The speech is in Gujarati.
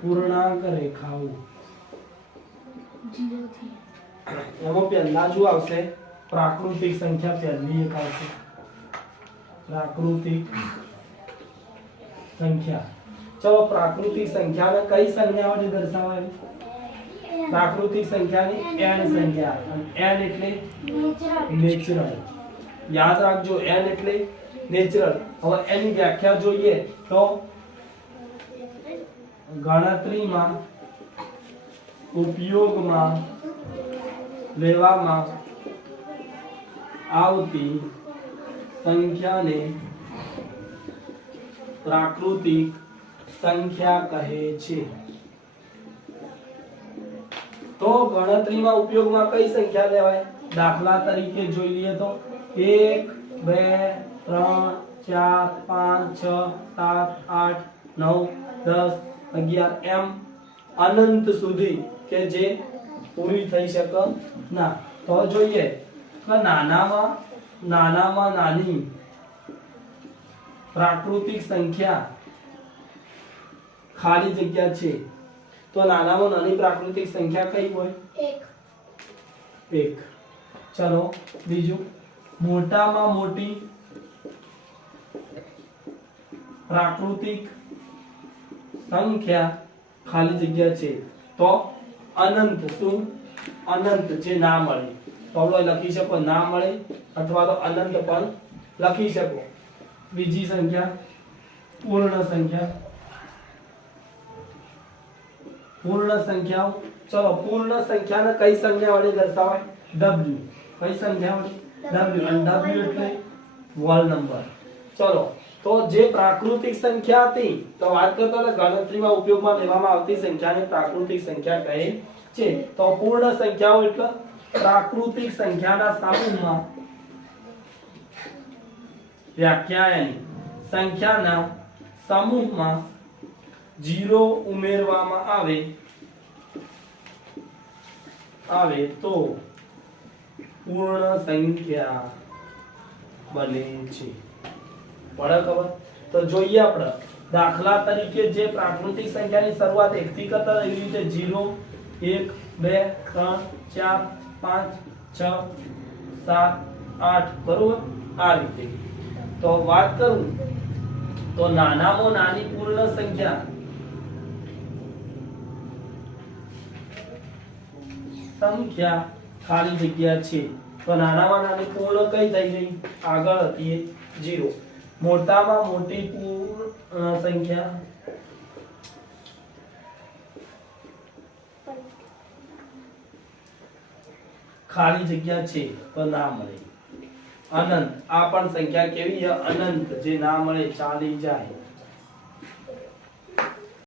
પૂર્ણાંક રેખાઓ એમાં પહેલા શું આવશે પ્રાકૃતિક સંખ્યા પહેલી એક આવશે પ્રાકૃતિક સંખ્યા ચલો પ્રાકૃતિક સંખ્યાને કઈ સંજ્ઞા વડે દર્શાવાય પ્રાકૃતિક સંખ્યાની n સંખ્યા n એટલે નેચરલ યાદ રાખજો n એટલે નેચરલ હવે એની વ્યાખ્યા જોઈએ તો ગણતરીમાં ઉપયોગમાં લેવામાં આવતી સંખ્યાને પ્રાકૃતિક સંખ્યા કહે છે તો ગણતરીમાં ઉપયોગમાં કઈ સંખ્યા લેવાય દાખલા તરીકે જોઈ લઈએ તો 1 2 3 4 5 6 7 8 9 10 11 એમ અનંત સુધી કે જે પૂરી થઈ શકે ના તો જોઈએ કે નાનામાં નાની પ્રાકૃતિક સંખ્યા ખાલી જગ્યા છે તો નાનામાં નાની પ્રાકૃતિક સંખ્યા કઈ હોય 1 ચલો બીજું મોટામાં મોટી પ્રાકૃતિક સંખ્યા ખાલી જગ્યા છે તો અનંત શું અનંત જે ના મળે તો આપણે લખી શકો ના મળે અથવા તો અનંત પણ લખી શકો બીજી સંખ્યા પૂર્ણ સંખ્યાઓ ચલો પૂર્ણ સંખ્યાને કઈ સંખ્યા વડે દર્શાવાય w કઈ સંખ્યા વડે w અને w એટલે હોલ નંબર ચલો તો જે પ્રાકૃતિક સંખ્યા હતી તો વાત કરતા હતા ગણતરીમાં ઉપયોગમાં લેવામાં આવતી સંખ્યાને પ્રાકૃતિક સંખ્યા કહે છે તો પૂર્ણ સંખ્યાઓ એટલે પ્રાકૃતિક સંખ્યાના સમૂહમાં વ્યાખ્યાયન સંખ્યાના સમૂહમાં 0 ઉમેરવામાં આવે તો પૂર્ણ સંખ્યા બને છે બરાબર ખબર તો જોઈએ આપણે દાખલા તરીકે જે પ્રાકૃતિક સંખ્યાની શરૂઆત 1 થી કરતા એવી રીતે 0 1 2 3 4 5 6 7 8 બરોબર આ રીતે તો વાત કરું તો નાનામાં નાની પૂર્ણ સંખ્યા ખાલી જગ્યા છે તો નાનામાં નાની પૂર્ણ કઈ થઈ ગઈ આગળ હતી 0 મોટામાં મોટી પૂર્ણ સંખ્યા ખાલી જગ્યા છે તો ના મળે અનંત આ પણ સંખ્યા કેવી છે અનંત જે ના મળે ચાલી જાય